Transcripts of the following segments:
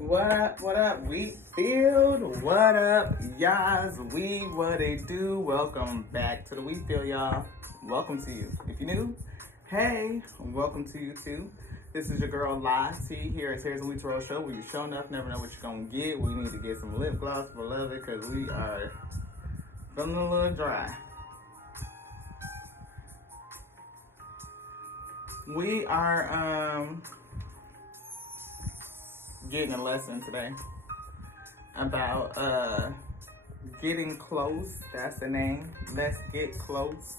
What up, Wheatfield? What up, y'all? What it do? Welcome back to the Wheatfield, y'all. Welcome to you. If you're new, hey, welcome to you too. This is your girl, La T, here at Here's the Wheat Roll Show, where you show enough, never know what you're gonna get. We need to get some lip gloss, beloved, because we are feeling a little dry. We are, getting a lesson today about getting close. That's the name. Let's get close.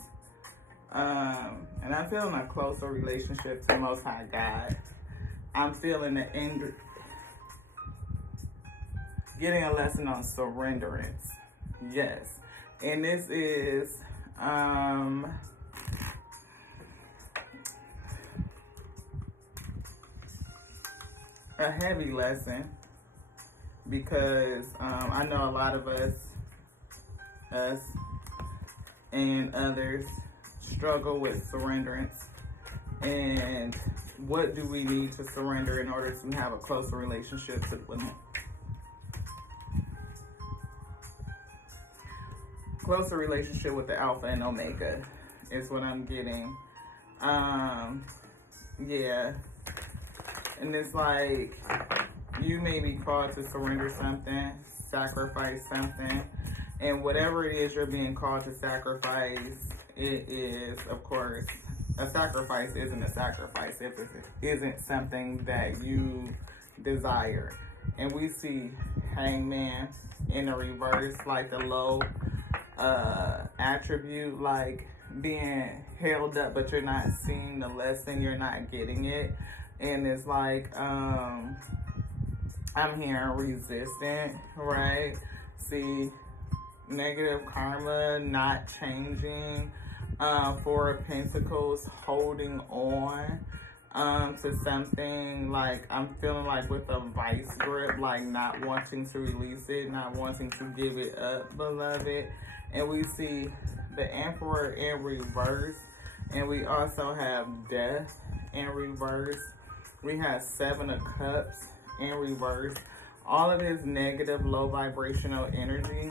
And I'm feeling a closer relationship to the Most High God. I'm feeling getting a lesson on surrenderance. Yes. And this is a heavy lesson because I know a lot of us and others struggle with surrenderance. And what do we need to surrender in order to have a closer relationship with Him? Closer relationship with the Alpha and Omega is what I'm getting. Yeah. And it's like, you may be called to surrender something, sacrifice something, and whatever it is you're being called to sacrifice, it is, of course, a sacrifice isn't a sacrifice if it isn't something that you desire. And we see Hangman in the reverse, like the low attribute, like being held up, but you're not seeing the lesson, you're not getting it. And it's like, I'm hearing resistant, right? See, negative karma, not changing, Four of Pentacles, holding on to something. Like, I'm feeling like with a vice grip, like not wanting to release it, not wanting to give it up, beloved. And we see the Emperor in reverse, and we also have Death in reverse. We have Seven of Cups in reverse. All of this negative, low vibrational energy.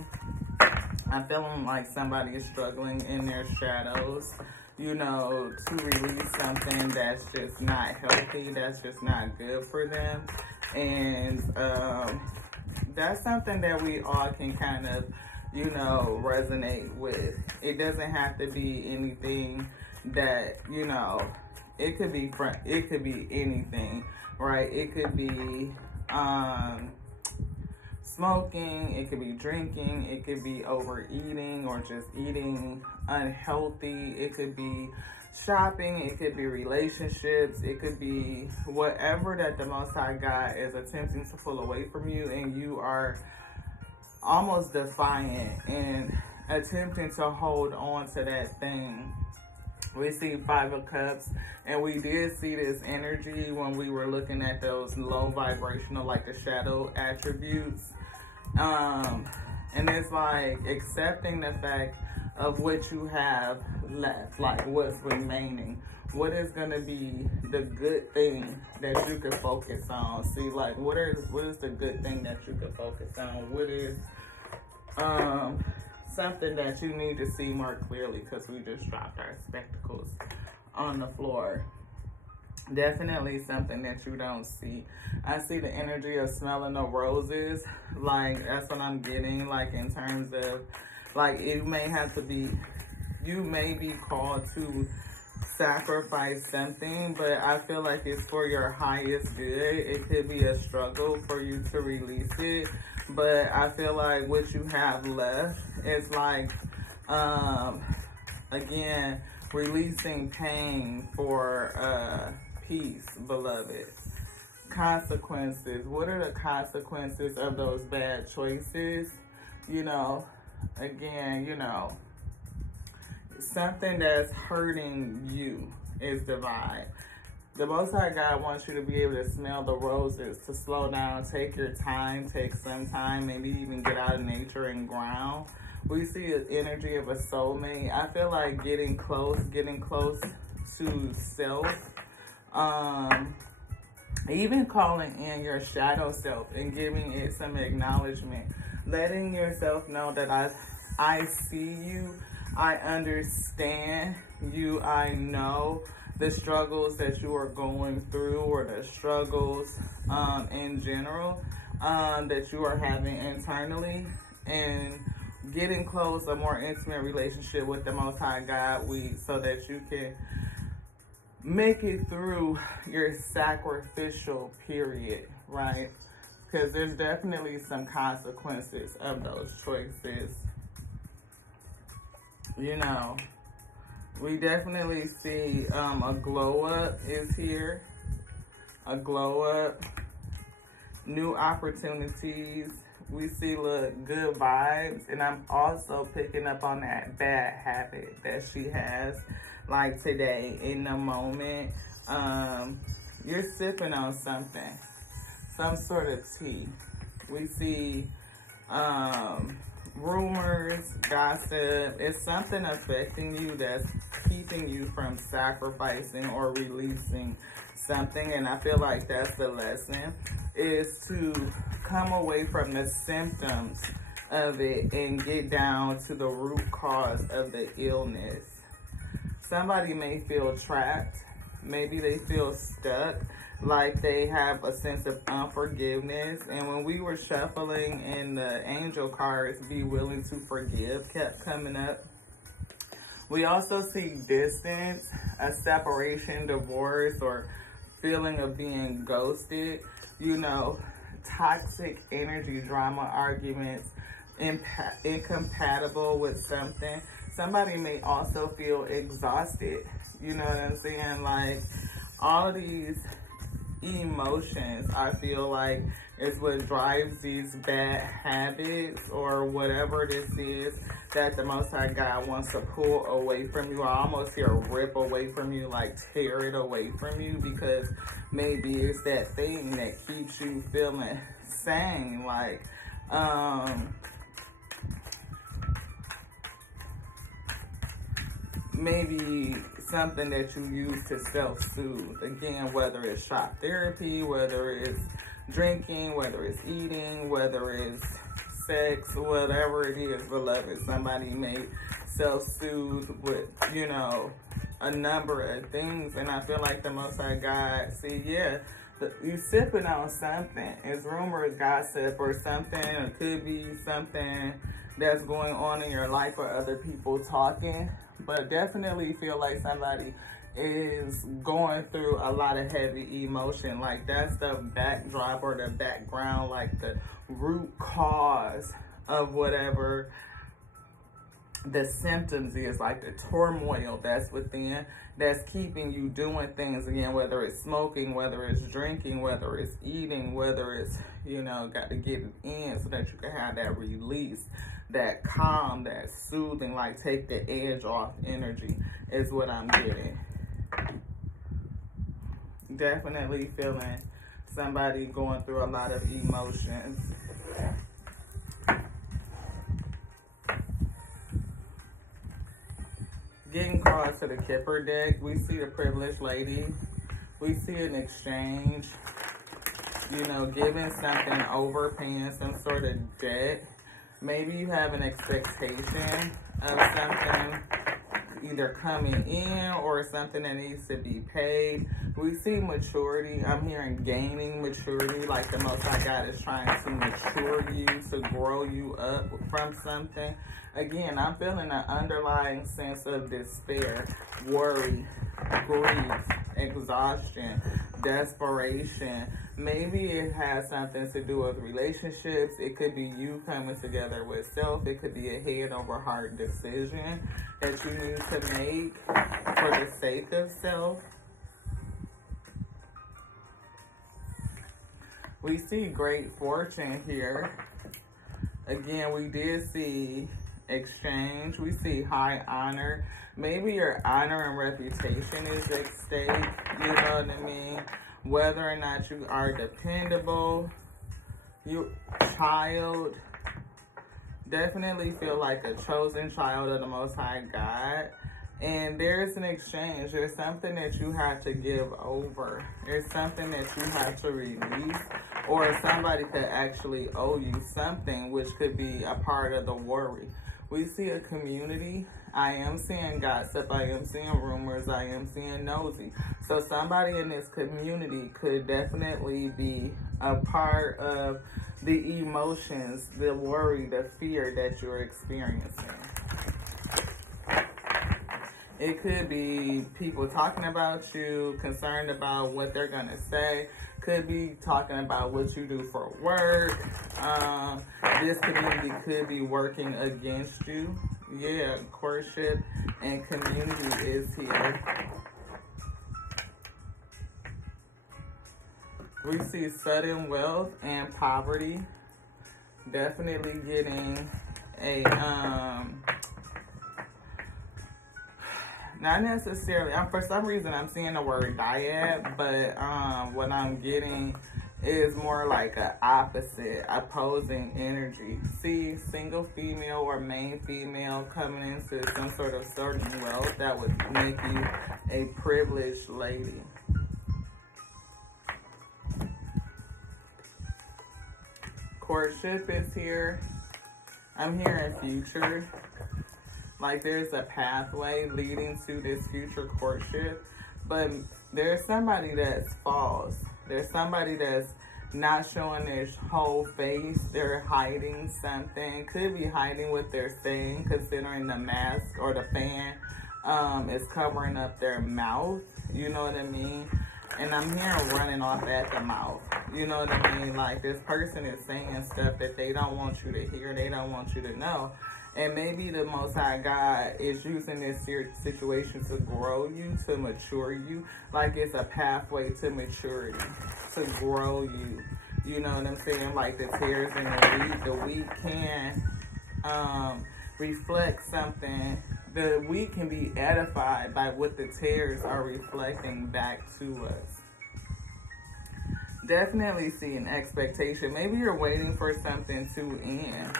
I'm feeling like somebody is struggling in their shadows, you know, to release something that's just not healthy, that's just not good for them. And that's something that we all can kind of, you know, resonate with. It doesn't have to be anything that, you know, it could be anything, right? It could be smoking, it could be drinking, it could be overeating or just eating unhealthy, it could be shopping, it could be relationships, it could be whatever that the Most High God is attempting to pull away from you, and you are almost defiant and attempting to hold on to that thing. We see Five of Cups, and we did see this energy when we were looking at those low vibrational, like the shadow attributes. And it's like accepting the fact of what you have left, like what's remaining. What is going to be the good thing that you can focus on? See, like, what is the good thing that you can focus on? What is something that you need to see more clearly, because we just dropped our spectacles on the floor. Definitely something that you don't see. I see the energy of smelling the roses. Like, that's what I'm getting, like, in terms of, like, it may have to be, you may be called to sacrifice something, but I feel like it's for your highest good. It could be a struggle for you to release it, but I feel like what you have left is like, again, releasing pain for peace, beloved. Consequences. What are the consequences of those bad choices? You know, again, you know, something that's hurting you is the vibe. The Most High God wants you to be able to smell the roses, to slow down, take your time, take some time, maybe even get out of nature and ground. We see an energy of a soulmate. I feel like getting close to self, Even calling in your shadow self and giving it some acknowledgement, letting yourself know that I see you, I understand you, I know the struggles that you are going through, or the struggles in general that you are having internally, and getting close, a more intimate relationship with the Most High God, so that you can make it through your sacrificial period, right? Because there's definitely some consequences of those choices. You know, we definitely see a glow up is here. A glow up. New opportunities. We see, look, good vibes. And I'm also picking up on that bad habit that she has. Like today, in the moment, you're sipping on something. Some sort of tea. We see rumors, gossip. It's something affecting you that's keeping you from sacrificing or releasing something. And I feel like that's the lesson, is to come away from the symptoms of it and get down to the root cause of the illness. Somebody may feel trapped. Maybe they feel stuck, like they have a sense of unforgiveness. And when we were shuffling and the angel cards, be willing to forgive, kept coming up. We also see distance, a separation, divorce, or feeling of being ghosted. You know, toxic energy, drama, arguments, incompatible with something. Somebody may also feel exhausted. You know what I'm saying? Like, all of these emotions, I feel like, is what drives these bad habits or whatever this is that the Most High God wants to pull away from you. I almost hear rip away from you, like tear it away from you, because maybe it's that thing that keeps you feeling sane. Like, maybe something that you use to self-soothe. Again, whether it's shop therapy, whether it's drinking, whether it's eating, whether it's sex, whatever it is, beloved. Somebody may self-soothe with, you know, a number of things. And I feel like the Most High God, see, yeah, you sipping on something. It's rumors, gossip, or something. It could be something that's going on in your life or other people talking. But definitely feel like somebody is going through a lot of heavy emotion. Like, that's the backdrop or the background, like the root cause of whatever the symptoms is, like the turmoil that's within, that's keeping you doing things. Again, whether it's smoking, whether it's drinking, whether it's eating, whether it's, you know, got to get it in so that you can have that release, that calm, that soothing, like take the edge off energy is what I'm getting. Definitely feeling somebody going through a lot of emotions. Getting called to the Kipper deck, we see the privileged lady. We see an exchange, you know, giving something over, paying some sort of debt. Maybe you have an expectation of something either coming in or something that needs to be paid. We see maturity. I'm hearing gaining maturity, like the Most High God is trying to mature you, to grow you up from something. Again, I'm feeling an underlying sense of despair, worry, grief, exhaustion, desperation. Maybe it has something to do with relationships. It could be you coming together with self. It could be a head over heart decision that you need to make for the sake of self. We see great fortune here. Again, we did see exchange. We see high honor. Maybe your honor and reputation is at stake. You know what I mean? Whether or not you are dependable, you child, definitely feel like a chosen child of the Most High God. And there's an exchange. There's something that you have to give over. There's something that you have to release. Or somebody could actually owe you something, which could be a part of the worry. We see a community. I am seeing gossip. I am seeing rumors. I am seeing nosy. So somebody in this community could definitely be a part of the emotions, the worry, the fear that you're experiencing. It could be people talking about you, concerned about what they're going to say. Could be talking about what you do for work. This community could be working against you. Yeah, courtship and community is here. We see sudden wealth and poverty. Definitely getting a not necessarily, for some reason I'm seeing the word dyad, but what I'm getting is more like an opposite, opposing energy. See, single female or main female coming into some sort of certain wealth that would make you a privileged lady. Courtship is here. I'm hearing future. Like there's a pathway leading to this future courtship, but there's somebody that's false. There's somebody that's not showing their whole face. They're hiding something. Could be hiding what they're saying, considering the mask or the fan is covering up their mouth. You know what I mean? And I'm hearing running off at the mouth. You know what I mean? Like this person is saying stuff that they don't want you to hear. They don't want you to know. And maybe the Most High God is using this situation to grow you, to mature you. Like it's a pathway to maturity, to grow you. You know what I'm saying? Like the tares and the wheat can reflect something. The wheat can be edified by what the tares are reflecting back to us. Definitely see an expectation. Maybe you're waiting for something to end.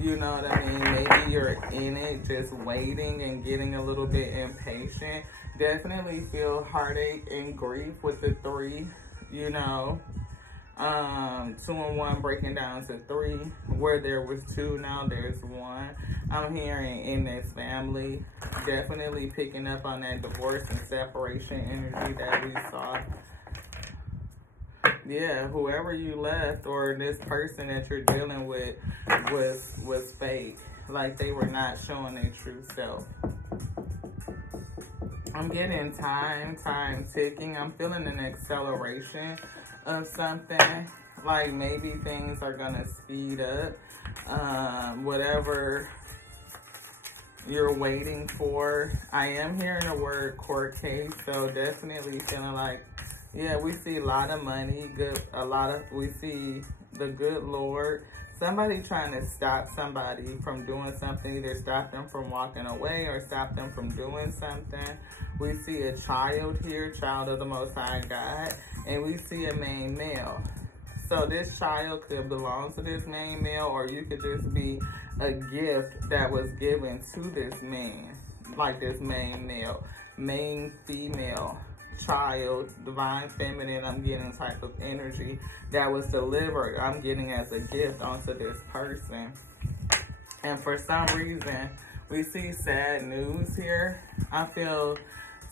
You know what I mean? Maybe you're in it, just waiting and getting a little bit impatient. Definitely feel heartache and grief with the 3, you know. 2 and 1 breaking down to 3. Where there was 2, now there's 1. I'm hearing in this family, definitely picking up on that divorce and separation energy that we saw. Yeah, whoever you left or this person that you're dealing with was fake. Like they were not showing their true self. I'm getting time ticking. I'm feeling an acceleration of something. Like maybe things are gonna speed up. Whatever you're waiting for. I am hearing the word court case, so definitely feeling like, yeah, we see a lot of money, we see the good Lord. Somebody trying to stop somebody from doing something, either stop them from walking away or stop them from doing something. We see a child here, child of the Most High God, and we see a main male. So this child could belong to this main male, or you could just be a gift that was given to this man, like this main male, main female, child, divine feminine. I'm getting type of energy that was delivered. I'm getting as a gift onto this person. And for some reason, we see sad news here. I feel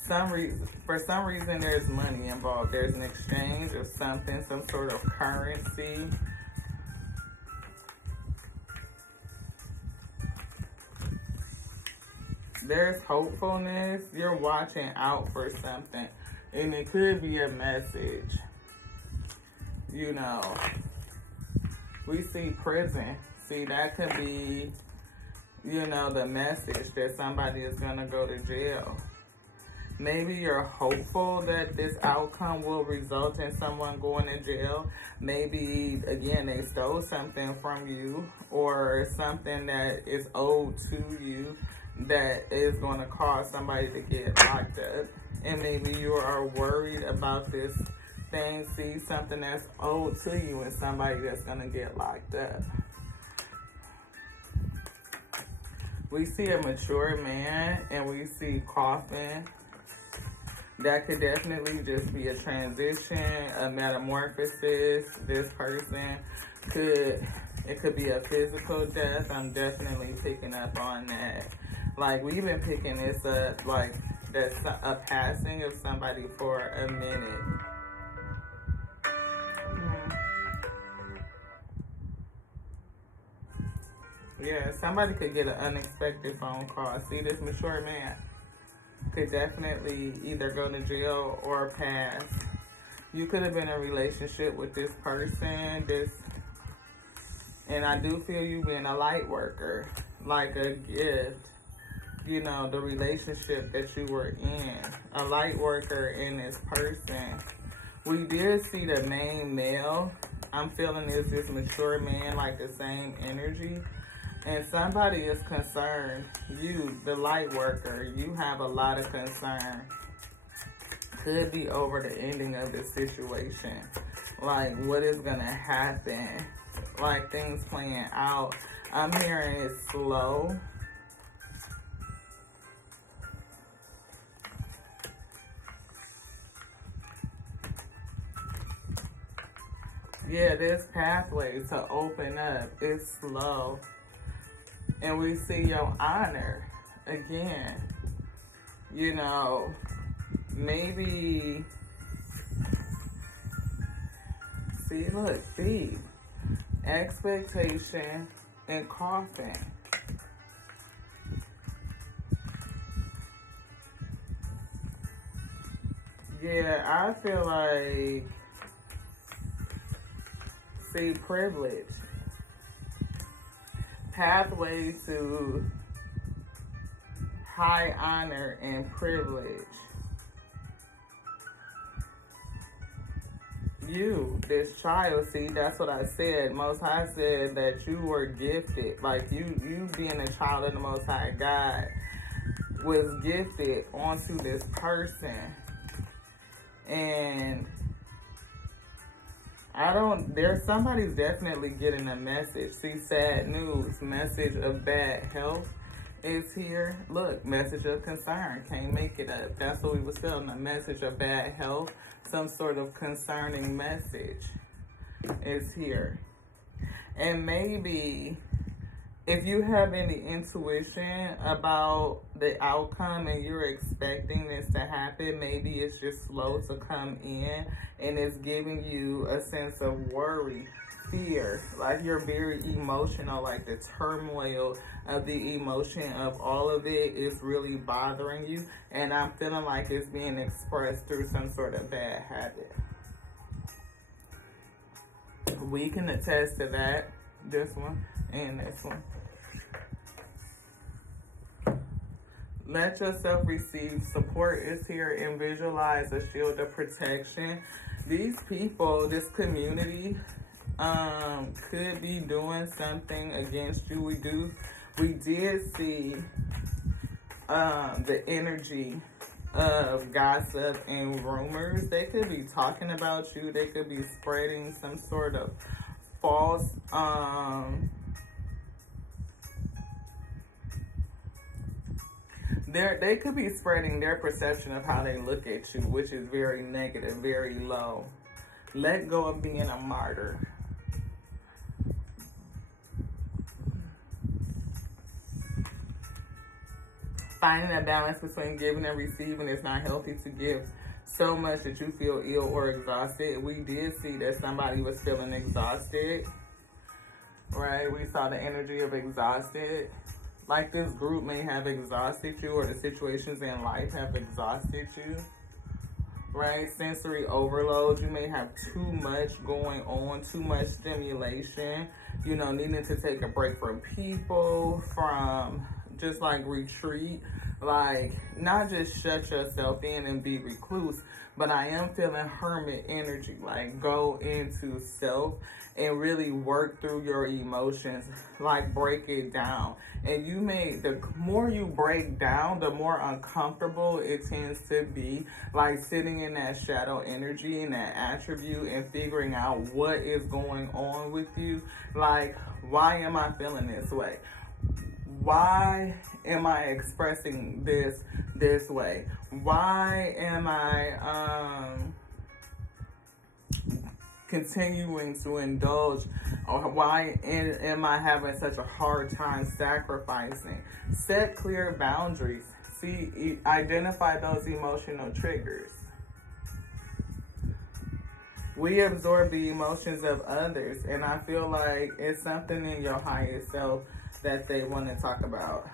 for some reason there's money involved. There's an exchange of something, some sort of currency. There's hopefulness. You're watching out for something. And it could be a message. You know. We see prison. See, that could be, you know, the message that somebody is going to go to jail. Maybe you're hopeful that this outcome will result in someone going to jail. Maybe, again, they stole something from you or something that is owed to you that is going to cause somebody to get locked up. And maybe you are worried about this thing. See, something that's owed to you and somebody that's going to get locked up. We see a mature man and we see coughing. That could definitely just be a transition, a metamorphosis. This person it could be a physical death. I'm definitely picking up on that. Like, we've been picking this up, like, that's a passing of somebody for a minute. Yeah, somebody could get an unexpected phone call. See, this mature man could definitely either go to jail or pass. You could have been in a relationship with this person, and I do feel you being a light worker, like a gift. You know, the relationship that you were in, a light worker in this person. We did see the main male. I'm feeling this mature man, like the same energy. And somebody is concerned. You, the light worker, you have a lot of concern. Could be over the ending of the situation. Like, what is going to happen? Like, things playing out. I'm hearing it slow. Yeah, this pathway to open up is slow. And we see your honor again. You know, maybe, see, look, see, expectation and coughing. Yeah, I feel like, see, privilege. Pathway to high honor and privilege. You, this child, see, that's what I said. Most High said that you were gifted. Like, you being a child of the Most High God was gifted onto this person. And somebody's definitely getting a message. See, sad news, message of bad health is here. Look, message of concern, can't make it up. That's what we were selling, a message of bad health, some sort of concerning message is here. And maybe if you have any intuition about the outcome and you're expecting this to happen, maybe it's just slow to come in and it's giving you a sense of worry, fear, like you're very emotional, like the turmoil of the emotion of all of it is really bothering you. And I'm feeling like it's being expressed through some sort of bad habit. We can attest to that, this one and this one. Let yourself receive support is here and visualize a shield of protection. These people, this community, could be doing something against you. We did see the energy of gossip and rumors. They could be talking about you. They could be spreading some sort of false they could be spreading their perception of how they look at you, which is very negative, very low. Let go of being a martyr. Finding a balance between giving and receiving is not healthy to give so much that you feel ill or exhausted. We did see that somebody was feeling exhausted, right? We saw the energy of exhausted. Like this group may have exhausted you, or the situations in life have exhausted you, right? Sensory overload. You may have too much going on, too much stimulation, you know, needing to take a break from people, from just like retreat, like not just shut yourself in and be recluse, but I am feeling hermit energy, like go into self and really work through your emotions, like break it down. And the more you break down, the more uncomfortable it tends to be, like sitting in that shadow energy and that attribute and figuring out what is going on with you. Like, why am I feeling this way? Why am I expressing this way? Why am I continuing to indulge, or why am I having such a hard time sacrificing? Set clear boundaries. See, identify those emotional triggers. We absorb the emotions of others, and I feel like it's something in your higher self that they want to talk about.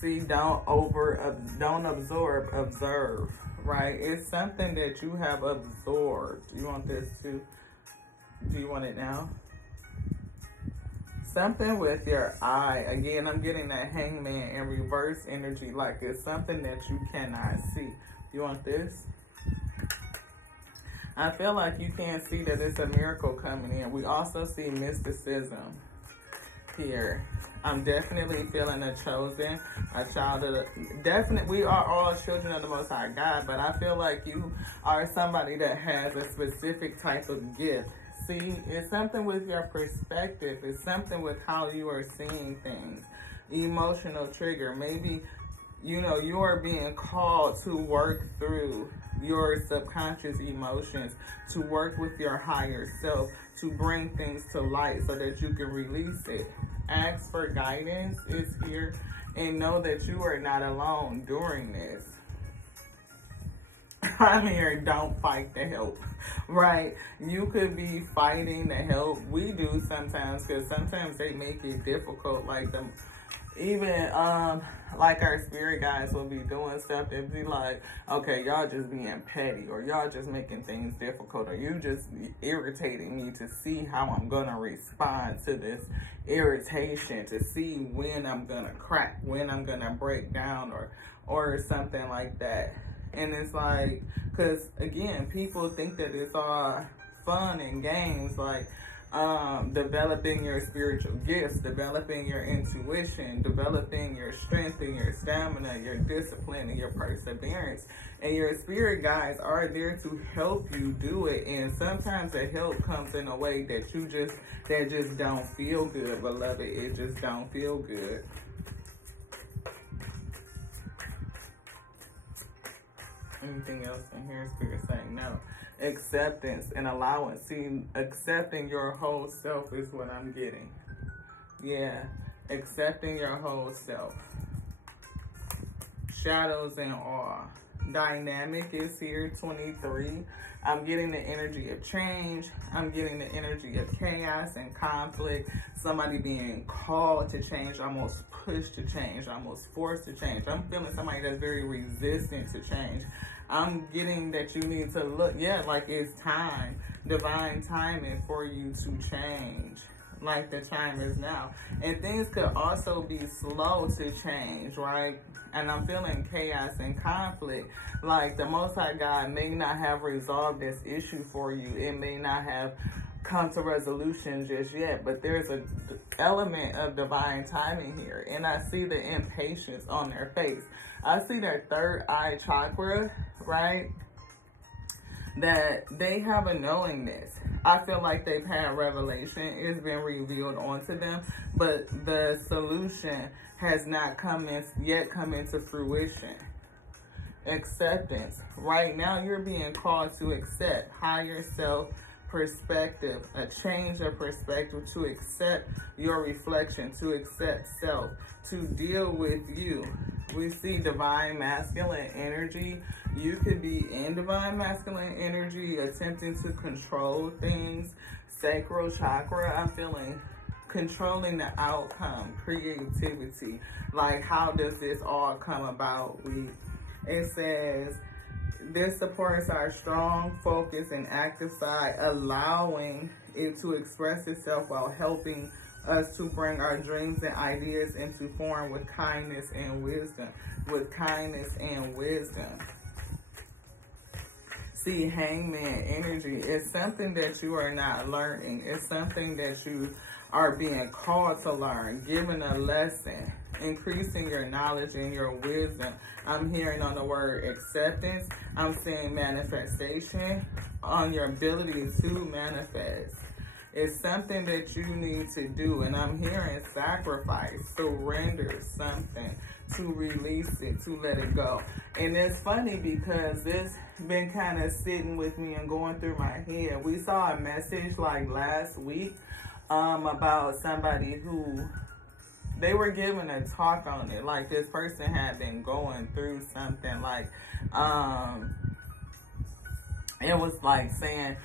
See, don't absorb, observe, right? It's something that you have absorbed. You want this too? Do you want it now? Something with your eye. Again, I'm getting that Hangman in reverse energy, like it's something that you cannot see. You want this? I feel like you can't see that it's a miracle coming in. We also see mysticism here. I'm definitely feeling a chosen, a child of we are all children of the Most High God, but I feel like you are somebody that has a specific type of gift. See, it's something with your perspective. It's something with how you are seeing things. Emotional trigger. Maybe, you know, you are being called to work through your subconscious emotions, to work with your higher self, to bring things to light so that you can release it. Ask for guidance is here, and know that you are not alone during this. I'm here, don't fight the help, right? You could be fighting the help. We do sometimes, because sometimes they make it difficult, like them. Even like our spirit guides will be doing stuff and be like, okay, y'all just being petty, or y'all just making things difficult, or you just irritating me to see how I'm gonna respond to this irritation, to see when I'm gonna crack, when I'm gonna break down, or something like that. And it's like, because again, people think that it's all fun and games, like developing your spiritual gifts, developing your intuition, developing your strength and your stamina, your discipline and your perseverance. And your spirit guides are there to help you do it. And sometimes the help comes in a way that just don't feel good, beloved. It just don't feel good. Anything else in here? Spirit saying no. Acceptance and allowance. See, accepting your whole self is what I'm getting. Yeah, accepting your whole self. Shadows and awe. Dynamic is here, 23. I'm getting the energy of change. I'm getting the energy of chaos and conflict. Somebody being called to change, almost pushed to change, almost forced to change. I'm feeling somebody that's very resistant to change. I'm getting that you need to look, yeah, like it's time, divine timing for you to change. Like the time is now. And things could also be slow to change, right? And I'm feeling chaos and conflict. Like the Most High God may not have resolved this issue for you. It may not have come to resolution just yet, but there's an element of divine timing here. And I see the impatience on their face. I see their third eye chakra, right? That they have a knowingness. I feel like they've had revelation. It's been revealed onto them, but the solution has not yet come into fruition. Acceptance. Right now, you're being called to accept higher self perspective, a change of perspective, to accept your reflection, to accept self, to deal with you. We see divine masculine energy. You could be in divine masculine energy, attempting to control things. Sacral chakra, I'm feeling controlling the outcome, creativity. Like, how does this all come about? It says, this supports our strong, focused, and active side, allowing it to express itself while helping us to bring our dreams and ideas into form with kindness and wisdom. With kindness and wisdom. See, Hangman energy is something that you are not learning. It's something that you are being called to learn, given a lesson, increasing your knowledge and your wisdom. I'm hearing on the word acceptance. I'm seeing manifestation, on your ability to manifest. It's something that you need to do. And I'm hearing sacrifice, surrender something, to release it, to let it go. And it's funny because this been kind of sitting with me and going through my head. We saw a message like last week about somebody who, they were giving a talk on it. Like this person had been going through something like, it was like saying,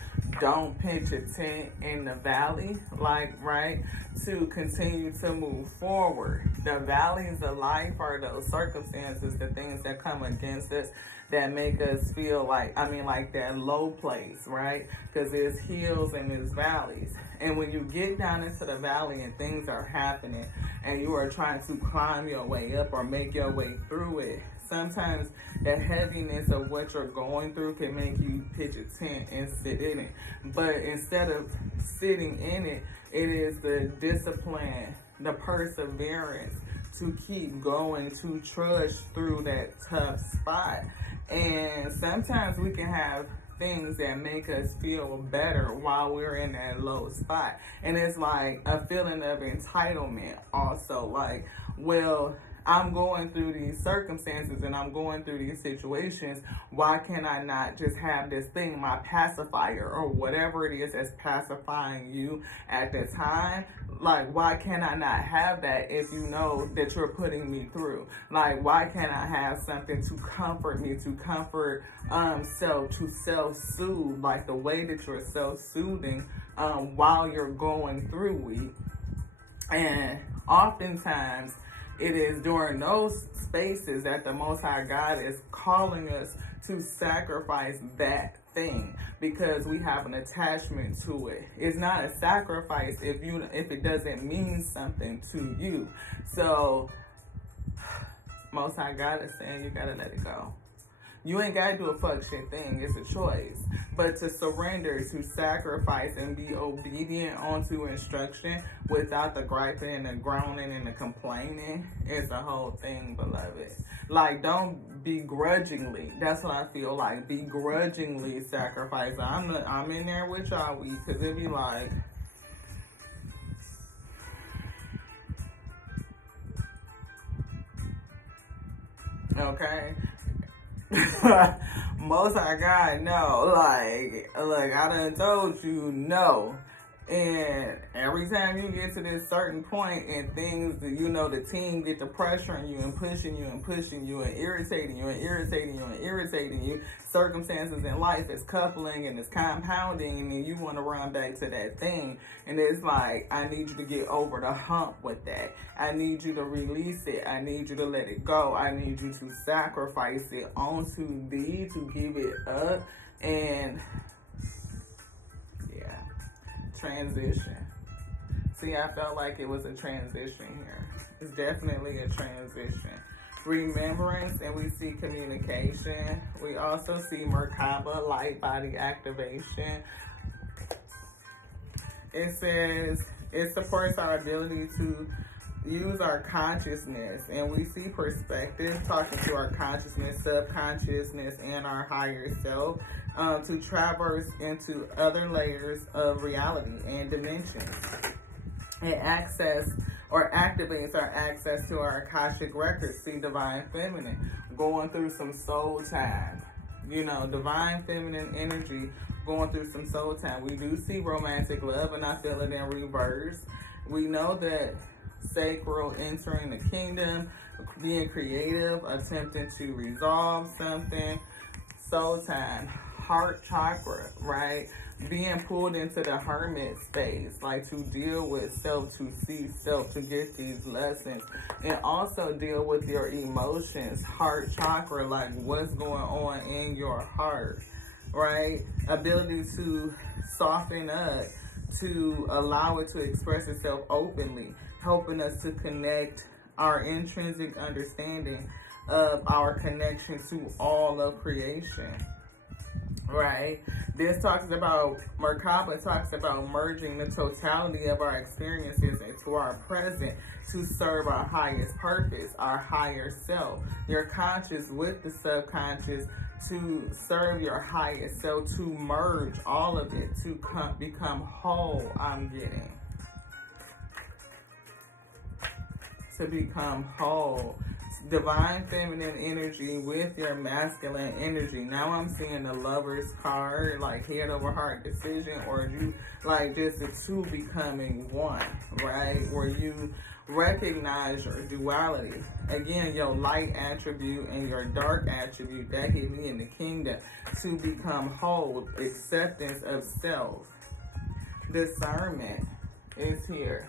don't pitch a tent in the valley, like, right, to continue to move forward. The valleys of life are those circumstances, the things that come against us that make us feel like, like that low place, right? Because there's hills and there's valleys. And when you get down into the valley and things are happening and you are trying to climb your way up or make your way through it, sometimes the heaviness of what you're going through can make you pitch a tent and sit in it. But instead of sitting in it, it is the discipline, the perseverance to keep going, to trudge through that tough spot. And sometimes we can have things that make us feel better while we're in that low spot. And it's like a feeling of entitlement also, like, well, I'm going through these circumstances and I'm going through these situations. Why can I not just have this thing, my pacifier or whatever it is that's pacifying you at the time? Like, why can I not have that if you know that you're putting me through? Like, why can't I have something to comfort me, to comfort to self-soothe, like the way that you're self-soothing while you're going through it? And oftentimes, it is during those spaces that the Most High God is calling us to sacrifice that thing because we have an attachment to it. It's not a sacrifice if it doesn't mean something to you. So, Most High God is saying you gotta let it go. You ain't gotta do a fuck shit thing. It's a choice. But to surrender, to sacrifice, and be obedient onto instruction without the griping and the groaning and the complaining, it's a whole thing, beloved. Like, don't begrudgingly. That's what I feel like. Begrudgingly sacrifice. I'm in there with y'all, because it be like, okay. Most High God, no. Like, I done told you no. And every time you get to this certain point and things, the team get to pressuring you and pushing you and pushing you and irritating you and irritating you and irritating you, circumstances in life is coupling and it's compounding, and then you want to run back to that thing. And it's like, I need you to get over the hump with that. I need you to release it. I need you to let it go. I need you to sacrifice it onto thee, to give it up. And transition. See, I felt like it was a transition here. It's definitely a transition. Remembrance, and we see communication. We also see Merkaba, light body activation. It says it supports our ability to use our consciousness, and we see perspective, talking to our consciousness, subconsciousness, and our higher self, to traverse into other layers of reality and dimensions. It activates our access to our Akashic records. See, Divine Feminine, going through some soul time. Divine Feminine energy, going through some soul time. We do see romantic love, and I feel it in reverse. We know that sacral, entering the kingdom, being creative, attempting to resolve something. Soul time, heart chakra, right? Being pulled into the hermit space, like to deal with self, to see self, to get these lessons, and also deal with your emotions. Heart chakra, like what's going on in your heart, right? Ability to soften up, to allow it to express itself openly, helping us to connect our intrinsic understanding of our connection to all of creation. right? This talks about, Merkaba talks about merging the totality of our experiences into our present to serve our highest purpose, our higher self. Your conscious with the subconscious to serve your highest self, to merge all of it, to become whole, I'm getting. To become whole. Divine feminine energy with your masculine energy. Now I'm seeing the Lover's card, like head over heart decision, or you like just the two becoming one, right? Where you recognize your duality. Again, your light attribute and your dark attribute that hit me in the kingdom, to become whole, acceptance of self. Discernment is here.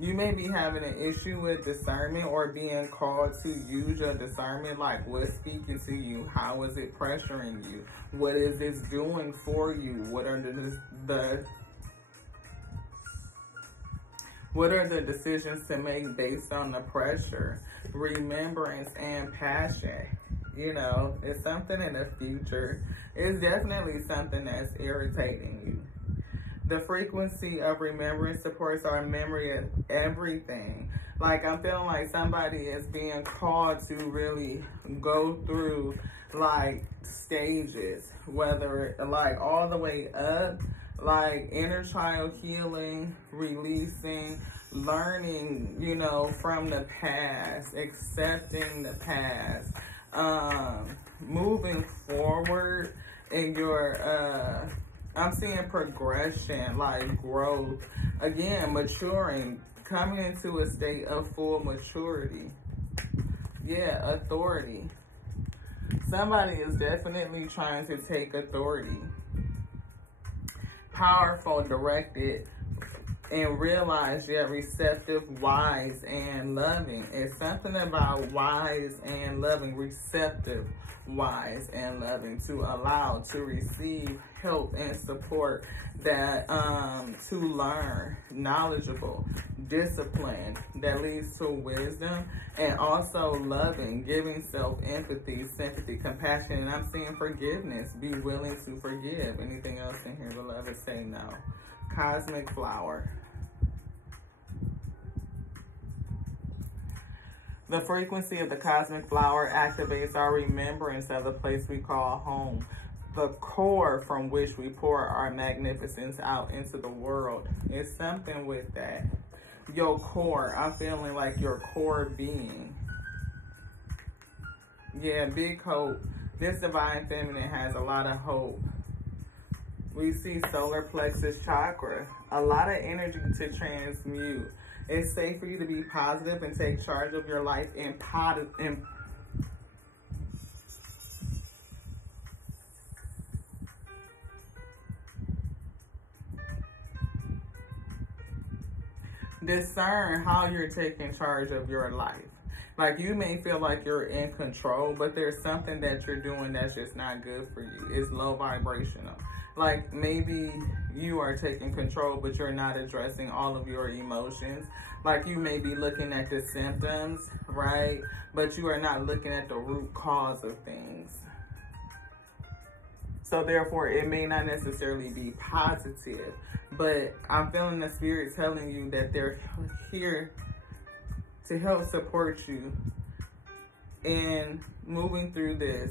You may be having an issue with discernment or being called to use your discernment, like what's speaking to you, how is it pressuring you, what is this doing for you, what are the decisions to make based on the pressure, remembrance and passion. You know, it's something in the future. It's definitely something that's irritating you. The frequency of remembrance supports our memory of everything. Like, I'm feeling like somebody is being called to really go through, like, stages. Whether, like, all the way up, like, inner child healing, releasing, learning, you know, from the past, accepting the past, moving forward in your, I'm seeing progression, like growth. Again, maturing, coming into a state of full maturity. Yeah, authority. Somebody is definitely trying to take authority. Powerful, directed, and realize, yeah, receptive, wise, and loving. It's something about wise and loving, receptive, wise, and loving, to allow, to receive help and support, that to learn, knowledgeable, disciplined, that leads to wisdom, and also loving, giving self-empathy, sympathy, compassion, and I'm seeing forgiveness. Be willing to forgive. Anything else in here, beloved, say no. Cosmic flower. The frequency of the cosmic flower activates our remembrance of the place we call home, the core from which we pour our magnificence out into the world. It's something with that. Your core, I'm feeling like your core being. Yeah, big hope. This divine feminine has a lot of hope. We see solar plexus chakra, a lot of energy to transmute. It's safe for you to be positive and take charge of your life in discern how you're taking charge of your life. Like, you may feel like you're in control, but there's something that you're doing that's just not good for you. It's low vibrational. Like, maybe you are taking control, but you're not addressing all of your emotions. Like, you may be looking at the symptoms, right? But you are not looking at the root cause of things. So therefore, it may not necessarily be positive, but I'm feeling the spirit telling you that they're here to help support you in moving through this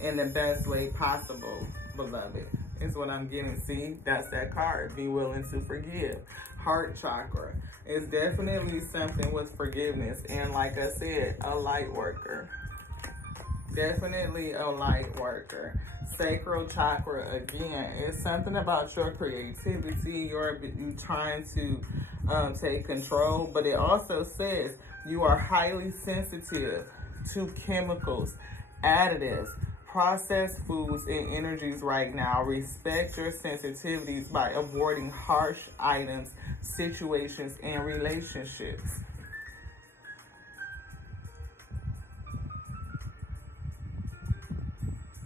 in the best way possible, beloved. Is what I'm getting. See, that's that card. Be willing to forgive. Heart chakra. It's definitely something with forgiveness. And like I said, a light worker. Definitely a light worker. Sacral chakra, again, it's something about your creativity. You trying to take control. But it also says you are highly sensitive to chemicals, additives, processed foods, and energies right now. Respect your sensitivities by avoiding harsh items, situations, and relationships.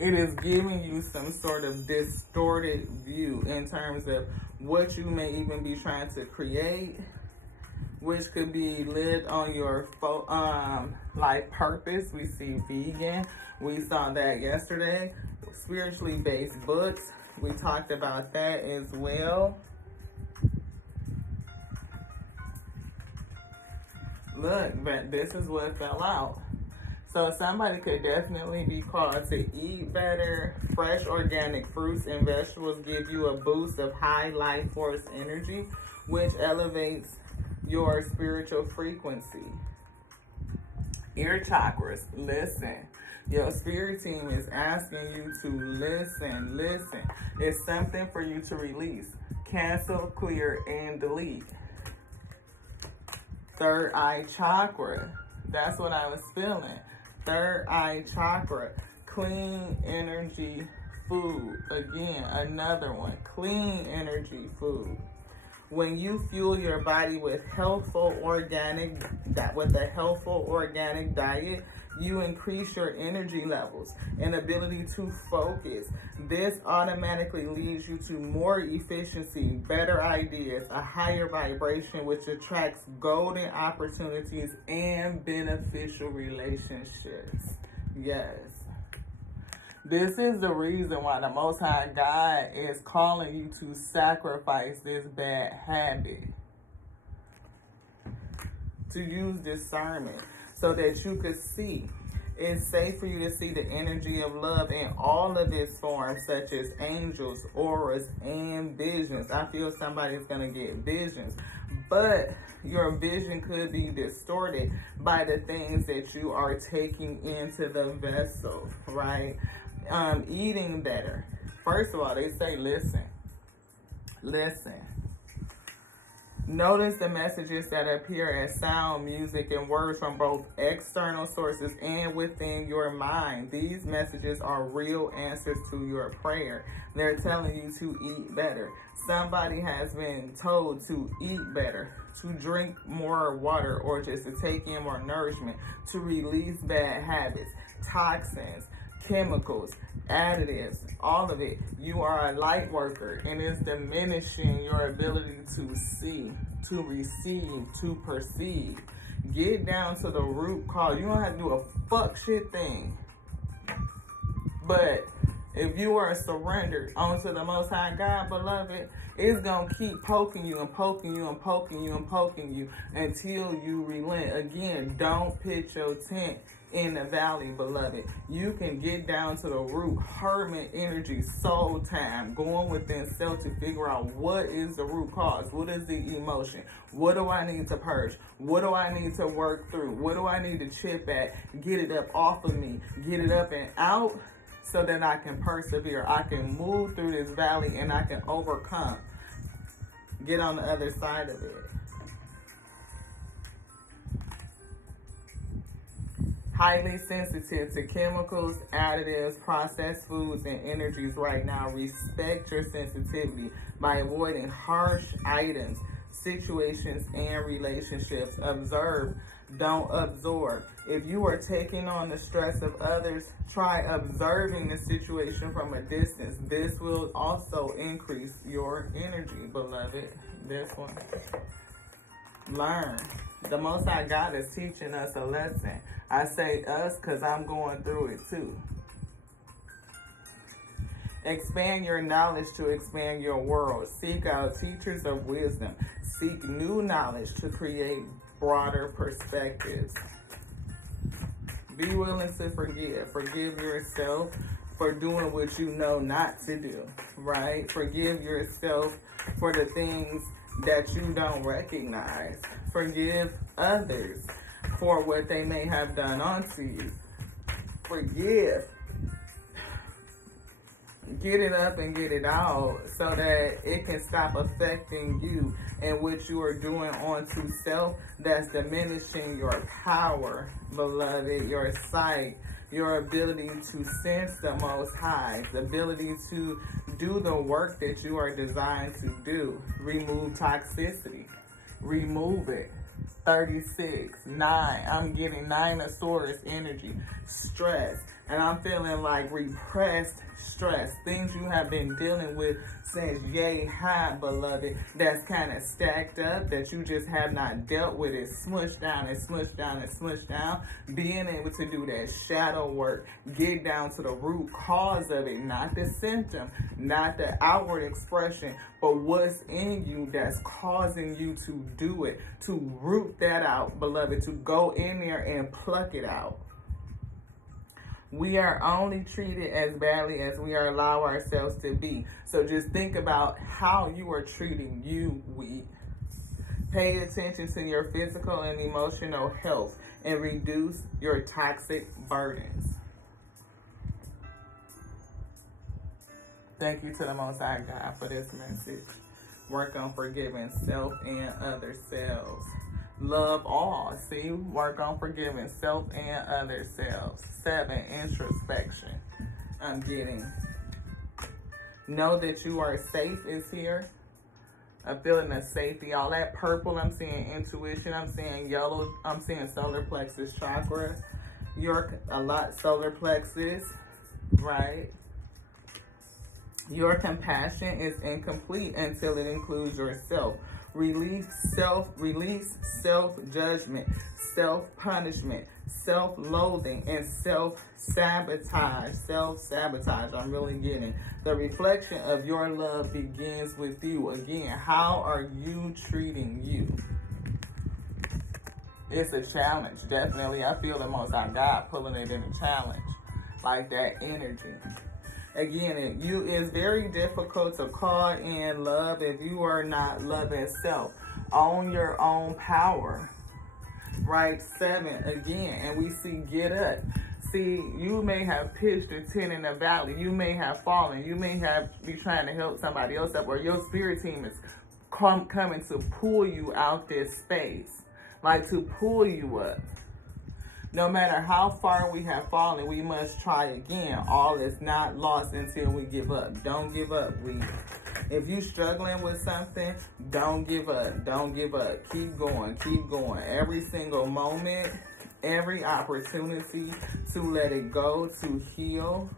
It is giving you some sort of distorted view in terms of what you may even be trying to create, which could be lived on your life purpose. We see vegan. We saw that yesterday. spiritually based books. We talked about that as well. Look, but this is what fell out. So somebody could definitely be called to eat better. Fresh organic fruits and vegetables give you a boost of high life force energy, which elevates your spiritual frequency. Ear chakras, listen. Your spirit team is asking you to listen, listen. It's something for you to release. Cancel, clear, and delete. Third eye chakra. That's what I was feeling. Third eye chakra. Clean energy food. Again, another one. Clean energy food. When you fuel your body with a healthful organic diet, you increase your energy levels and ability to focus. This automatically leads you to more efficiency, better ideas, a higher vibration, which attracts golden opportunities and beneficial relationships. Yes. This is the reason why the Most High God is calling you to sacrifice this bad habit. To use discernment so that you could see. It's safe for you to see the energy of love in all of its forms, such as angels, auras, and visions. I feel somebody's going to get visions. But your vision could be distorted by the things that you are taking into the vessel, right? Eating better. First of all, they say listen. Listen. Notice the messages that appear as sound, music, and words from both external sources and within your mind. These messages are real answers to your prayer. They're telling you to eat better. Somebody has been told to eat better, to drink more water, or just to take in more nourishment, to release bad habits, toxins, chemicals, additives, all of it. You are a light worker, and it's diminishing your ability to see, to receive, to perceive. Get down to the root cause. You don't have to do a fuck shit thing. But if you are surrendered onto the Most High God, beloved, it's going to keep poking you and poking you and poking you and poking you until you relent. Again, don't pitch your tent in the valley, beloved. You can get down to the root. Hermit energy, soul time, going within self to figure out what is the root cause. What is the emotion? What do I need to purge? What do I need to work through? What do I need to chip at? Get it up off of me. Get it up and out so that I can persevere. I can move through this valley and I can overcome. Get on the other side of it. Highly sensitive to chemicals, additives, processed foods, and energies right now. Respect your sensitivity by avoiding harsh items, situations, and relationships. Observe, don't absorb. If you are taking on the stress of others, try observing the situation from a distance. This will also increase your energy, beloved. This one. Learn. The Most High God is teaching us a lesson. I say us because I'm going through it too. Expand your knowledge to expand your world. Seek out teachers of wisdom. Seek new knowledge to create broader perspectives. Be willing to forgive. Forgive yourself for doing what you know not to do, right? Forgive yourself for the things that you don't recognize. Forgive others for what they may have done unto you. Forgive. Get it up and get it out so that it can stop affecting you and what you are doing onto self that's diminishing your power, beloved, your sight, your ability to sense the Most High, the ability to do the work that you are designed to do. Remove toxicity. Remove it. 36, 9. I'm getting 9 of Swords energy. Stress. And I'm feeling like repressed stress. Things you have been dealing with since yay high, beloved. That's kind of stacked up that you just have not dealt with it. Smushed down and smushed down and smushed down. Being able to do that shadow work. Get down to the root cause of it. Not the symptom. Not the outward expression. But what's in you that's causing you to do it. To root that out, beloved. To go in there and pluck it out. We are only treated as badly as we are allow ourselves to be. So just think about how you are treating you, we. Pay attention to your physical and emotional health and reduce your toxic burdens. Thank you to the Most High God for this message. Work on forgiving self and other selves. Love all. See, work on forgiving self and other selves. 7, introspection. I'm getting. Know that you are safe is here. A feeling of safety. All that purple, I'm seeing intuition. I'm seeing yellow. I'm seeing solar plexus chakra. Solar plexus, right? Your compassion is incomplete until it includes yourself. Release self-judgment, self-punishment, self-loathing, and self-sabotage. I'm really getting. The reflection of your love begins with you. Again, how are you treating you? It's a challenge, definitely. I feel the Most High God pulling it in a challenge, like that energy. Again, it is very difficult to call in love if you are not loving self. Own your own power. Right? 7, again. And we see get up. See, you may have pitched a tent in the valley. You may have fallen. You may be trying to help somebody else up. Or your spirit team is coming to pull you out this space. Like to pull you up. No matter how far we have fallen, we must try again. All is not lost until we give up. Don't give up. If you're struggling with something, don't give up. Don't give up. Keep going. Keep going. Every single moment, every opportunity to let it go, to heal.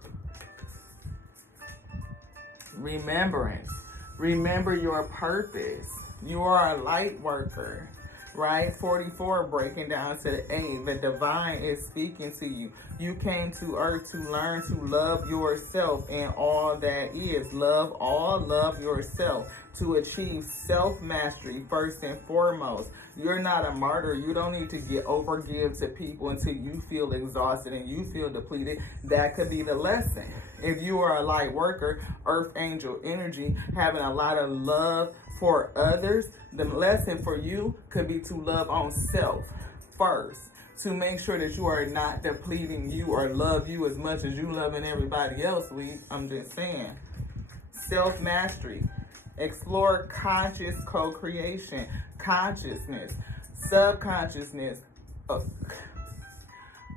Remembrance. Remember your purpose. You are a light worker. Right? 44, breaking down to the 8. The divine is speaking to you. You came to earth to learn to love yourself and all that is. Love all, love yourself. To achieve self-mastery first and foremost. You're not a martyr. You don't need to overgive to people until you feel exhausted and you feel depleted. That could be the lesson. If you are a light worker, earth angel energy, having a lot of love for others, the lesson for you could be to love on self first, to make sure that you are not depleting you or love you as much as you loving everybody else. I'm just saying. Self-mastery. Explore conscious co-creation. Consciousness. Subconsciousness.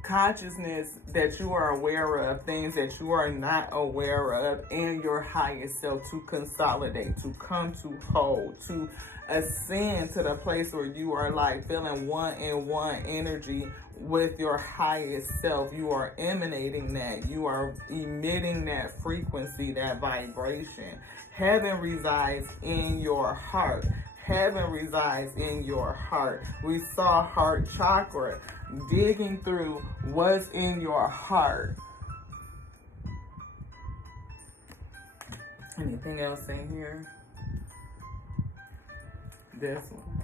Consciousness that you are aware of, things that you are not aware of, and your highest self to consolidate, to come to whole, to ascend to the place where you are like feeling one in one energy with your highest self. You are emanating that. You are emitting that frequency, that vibration. Heaven resides in your heart. Heaven resides in your heart. We saw heart chakra. Digging through what's in your heart. Anything else in here? This one.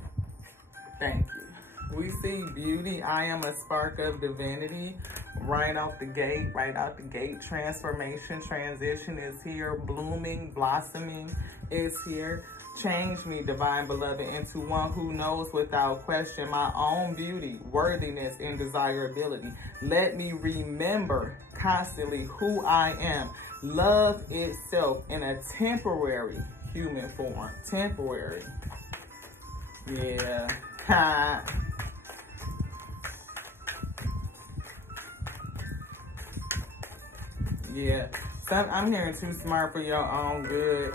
Thank you. We see beauty. I am a spark of divinity. Right off the gate, right out the gate. Transformation, transition is here. Blooming, blossoming is here. Change me, divine beloved, into one who knows without question my own beauty, worthiness, and desirability. Let me remember constantly who I am. Love itself in a temporary human form. Temporary. Yeah. Yeah. I'm hearing too smart for your own good.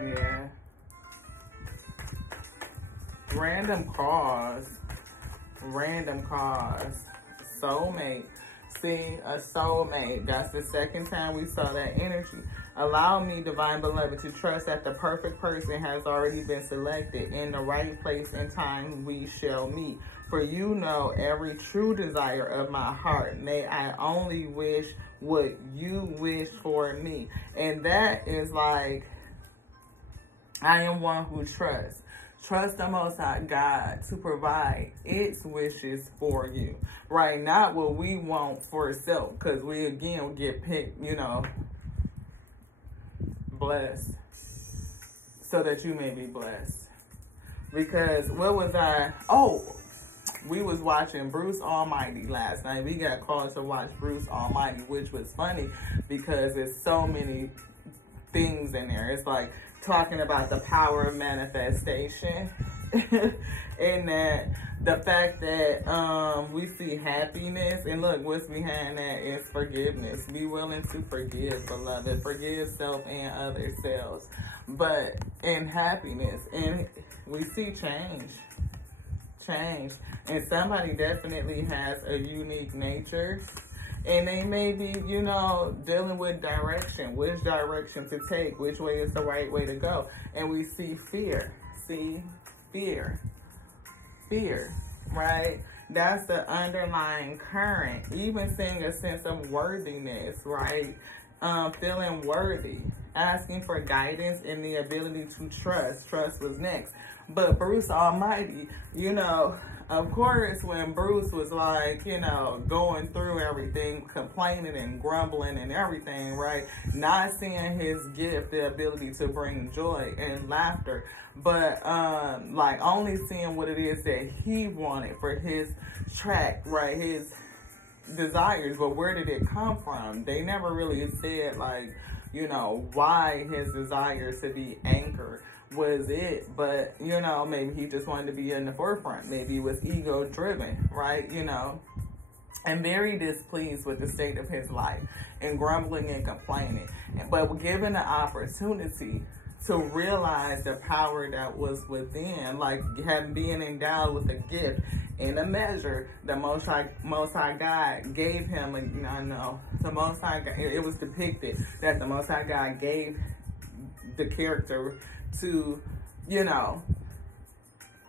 Yeah. Random cause. Random cause. Soulmate. See, a soulmate. That's the second time we saw that energy. Allow me, divine beloved, to trust that the perfect person has already been selected. In the right place and time we shall meet. For you know every true desire of my heart. May I only wish what you wish for me. And that is like, I am one who trusts. Trust the Most High God to provide its wishes for you, right? Not what we want for itself, because we, again, get picked, you know, blessed, so that you may be blessed. Because what was I? Oh, we was watching Bruce Almighty last night. We got called to watch Bruce Almighty, which was funny because there's so many things in there. It's like talking about the power of manifestation and that the fact that we see happiness, and look, what's behind that is forgiveness. Be willing to forgive, beloved. Forgive self and other selves, but in happiness. And we see change, and somebody definitely has a unique nature. And they may be, you know, dealing with direction, which direction to take, which way is the right way to go. And we see fear. See, fear, right? That's the underlying current. Even seeing a sense of worthiness, right? Feeling worthy, asking for guidance and the ability to trust. Trust was next. But Bruce Almighty, you know, of course, when Bruce was like, you know, going through everything, complaining and grumbling and everything, right? Not seeing his gift, the ability to bring joy and laughter, but like only seeing what it is that he wanted for his track, right? His desires. But where did it come from? They never really said, like, you know, why his desire to be anchored was it. But, you know, maybe he just wanted to be in the forefront. Maybe it was ego driven, right? You know, and very displeased with the state of his life and grumbling and complaining. But given the opportunity to realize the power that was within, like having being endowed with a gift in a measure, the Most High God gave him, the Most High God, it was depicted that the Most High God gave the character to, you know,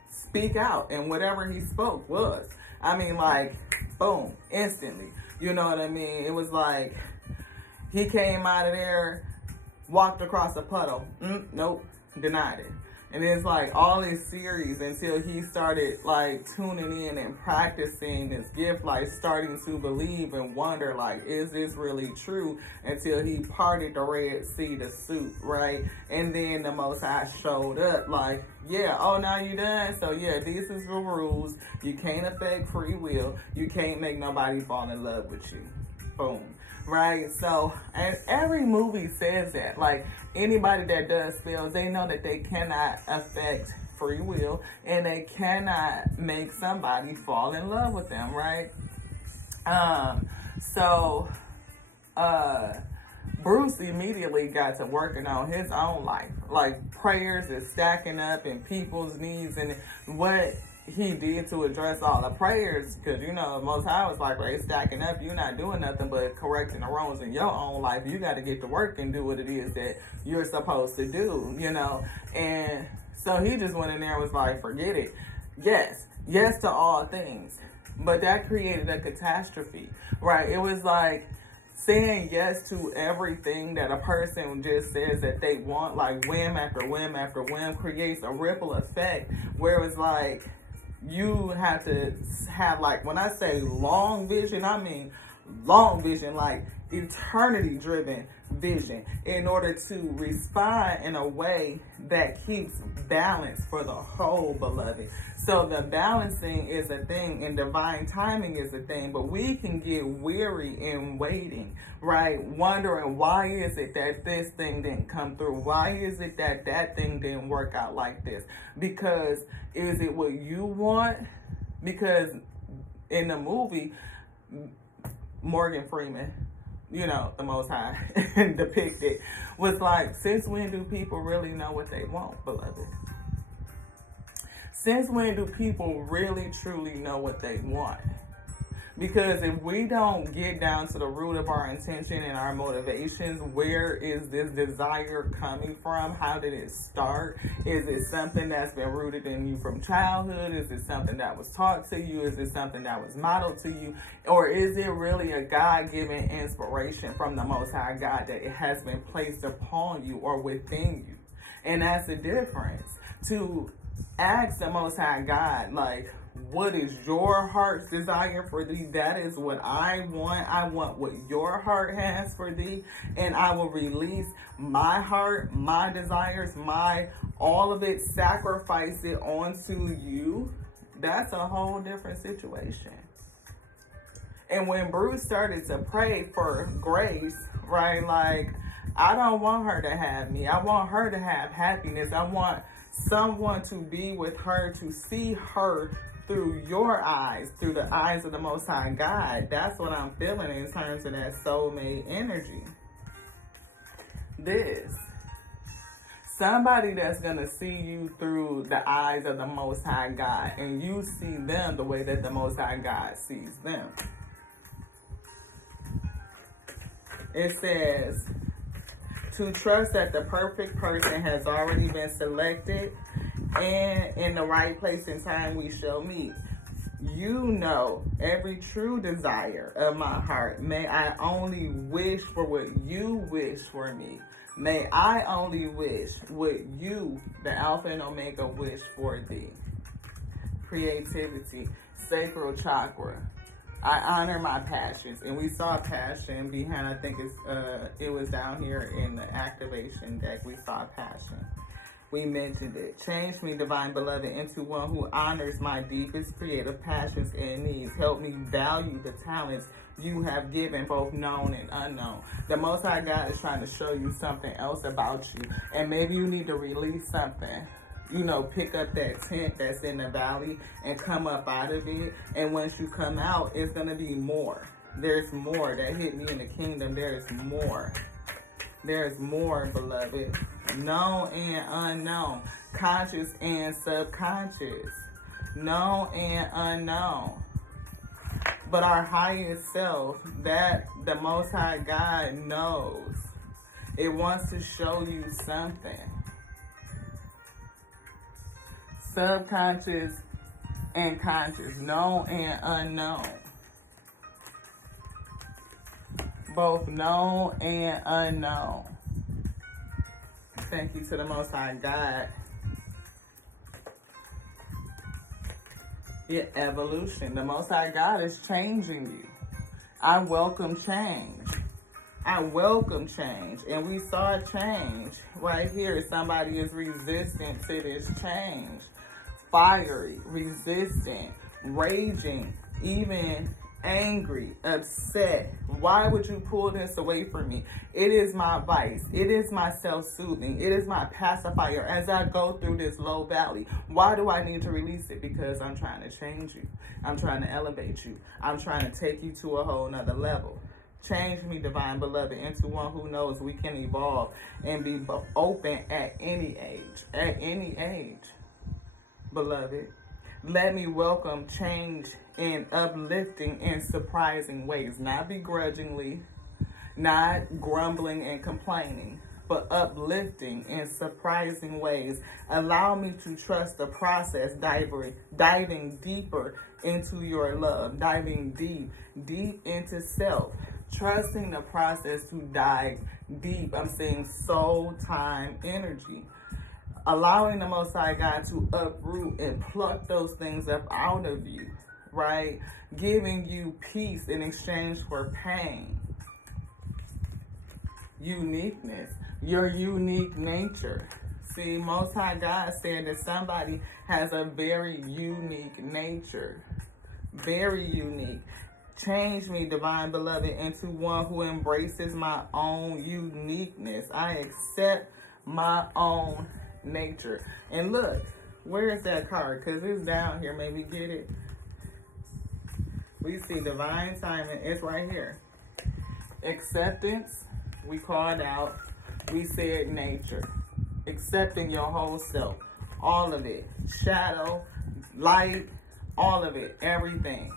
speak out, and whatever he spoke was, I mean, like, boom, instantly, you know what I mean? It was like, he came out of there, walked across a puddle, nope, denied it. And it's like all this series until he started like tuning in and practicing this gift, like starting to believe and wonder, like, is this really true? Until he parted the Red Sea to suit, right? And then the Most High showed up like, yeah, oh, now you done? So yeah, these is the rules. You can't affect free will. You can't make nobody fall in love with you. Boom. Right? So, and every movie says that. Like, anybody that does spells, they know that they cannot affect free will, and they cannot make somebody fall in love with them, right? Bruce immediately got to working on his own life. Like, prayers is stacking up in people's needs, and what he did to address all the prayers, because, you know, Most High was like, well, it's stacking up. You're not doing nothing but correcting the wrongs in your own life. You got to get to work and do what it is that you're supposed to do, you know. And so he just went in there and was like, forget it. Yes to all things. But that created a catastrophe, right? It was like saying yes to everything that a person just says that they want, like whim after whim after whim, creates a ripple effect where it's like, you have to have, like, when I say long vision, I mean long vision, like eternity-driven vision, in order to respond in a way that keeps balance for the whole, beloved. So the balancing is a thing, and divine timing is a thing, but we can get weary in waiting, right? Wondering, why is it that this thing didn't come through? Why is it that that thing didn't work out like this? Because, is it what you want? Because in the movie, Morgan Freeman, you know, the Most High depicted, was like, since when do people really know what they want, beloved? Since when do people really truly know what they want? Because if we don't get down to the root of our intention and our motivations, where is this desire coming from? How did it start? Is it something that's been rooted in you from childhood? Is it something that was taught to you? Is it something that was modeled to you? Or is it really a God-given inspiration from the Most High God that it has been placed upon you or within you? And that's the difference. To ask the Most High God, like, what is your heart's desire for thee? That is what I want. I want what your heart has for thee. And I will release my heart, my desires, all of it, sacrifice it onto you. That's a whole different situation. And when Bruce started to pray for grace, right? Like, I don't want her to have me. I want her to have happiness. I want someone to be with her, to see her through your eyes, through the eyes of the Most High God. That's what I'm feeling in terms of that soulmate energy. Somebody that's going to see you through the eyes of the Most High God, and you see them the way that the Most High God sees them. It says, to trust that the perfect person has already been selected, and in the right place and time we shall meet. You know every true desire of my heart. May I only wish for what you wish for me. May I only wish what you, the Alpha and Omega, wish for thee. Creativity, sacral chakra. I honor my passions. And we saw passion behind, I think it was down here in the activation deck. We saw passion. We mentioned it. Change me, divine beloved, into one who honors my deepest creative passions and needs. Help me value the talents you have given, both known and unknown. The Most High God is trying to show you something else about you. And maybe you need to release something. You know, pick up that tent that's in the valley and come up out of it. And once you come out, it's going to be more. There's more. That hit me in the kingdom. There's more. There's more, beloved. Known and unknown. Conscious and subconscious. Known and unknown. But our highest self, that the Most High God knows, it wants to show you something. Subconscious and conscious. Known and unknown. Both known and unknown. Thank you to the Most High God. Evolution. The Most High God is changing you. I welcome change. I welcome change. And we saw change right here. Somebody is resistant to this change. Fiery, resistant, raging, even angry, upset. Why would you pull this away from me? It is my vice. It is my self-soothing. It is my pacifier as I go through this low valley. Why do I need to release it? Because I'm trying to change you. I'm trying to elevate you. I'm trying to take you to a whole nother level. Change me, divine beloved, into one who knows we can evolve and be open at any age. At any age, beloved. Let me welcome change in uplifting and surprising ways. Not begrudgingly, not grumbling and complaining, but uplifting in surprising ways. Allow me to trust the process, diving deeper into your love, diving deep into self. Trusting the process to dive deep. I'm saying soul, time, energy. Allowing the Most High God to uproot and pluck those things up out of you, right? Giving you peace in exchange for pain. Uniqueness, your unique nature. See, Most High God said that somebody has a very unique nature. Very unique. Change me, divine beloved, into one who embraces my own uniqueness. I accept my own nature. And look, where is that card? Because it's down here. Maybe get it. We see divine timing. It's right here. Acceptance, we called out. We said nature. Accepting your whole self. all of it. Shadow, light, all of it, everything.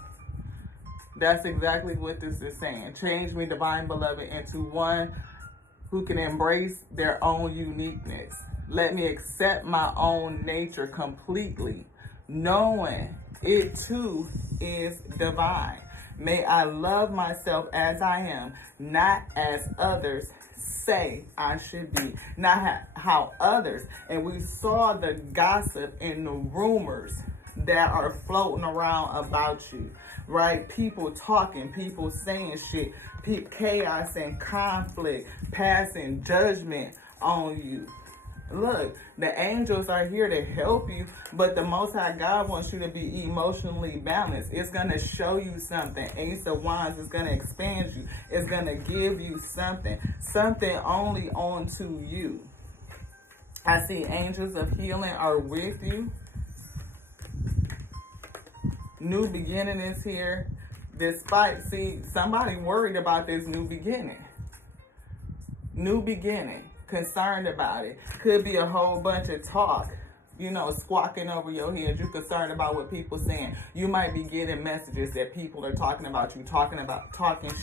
That's exactly what this is saying. Change me, divine beloved, into one who can embrace their own uniqueness. Let me accept my own nature completely, knowing it too is divine. May I love myself as I am, not as others say I should be, not how others. And we saw the gossip and the rumors that are floating around about you, right? People talking, people saying shit, chaos and conflict, passing judgment on you. Look, the angels are here to help you, but the Most High God wants you to be emotionally balanced. It's going to show you something. Ace of Wands is going to expand you. It's going to give you something only onto you. I see angels of healing are with you. New beginning is here. Despite, see, somebody worried about this new beginning. New beginning. Concerned about it. Could be a whole bunch of talk, you know, squawking over your head. You're concerned about what people saying. You might be getting messages that people are talking about you, talking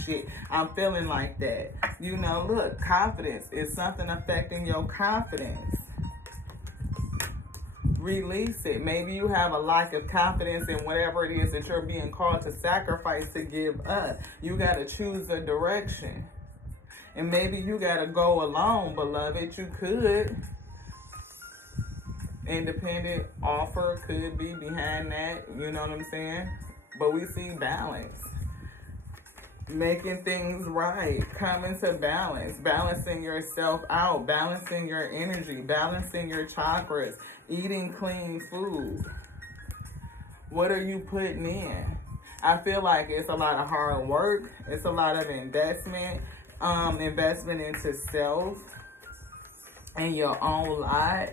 shit. I'm feeling like that. You know, look, confidence is something affecting your confidence. Release it. Maybe you have a lack of confidence in whatever it is that you're being called to sacrifice, to give up. You got to choose a direction. And maybe you got to go alone, beloved. You could. Independent offer could be behind that. You know what I'm saying? But we see balance. Making things right. Coming to balance. Balancing yourself out. Balancing your energy. Balancing your chakras. Eating clean food. What are you putting in? I feel like it's a lot of hard work. It's a lot of investment. Investment into self and your own lot.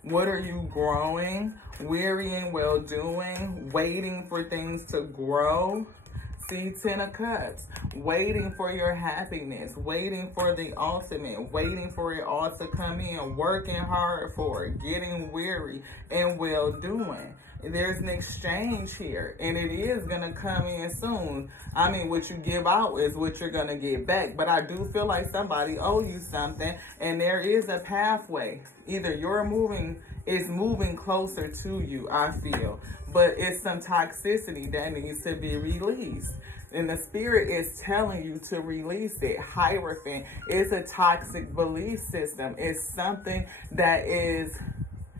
What are you growing? Wearying, well-doing, waiting for things to grow. See, 10 of Cups. Waiting for your happiness. Waiting for the ultimate. Waiting for it all to come in. Working hard for it. Getting weary and well-doing. There's an exchange here, and it is going to come in soon. I mean, what you give out is what you're going to get back, but I do feel like somebody owes you something, and there is a pathway. Either you're moving closer to you, I feel, but it's some toxicity that needs to be released. And the spirit is telling you to release it. Hierophant is a toxic belief system. It's something that is...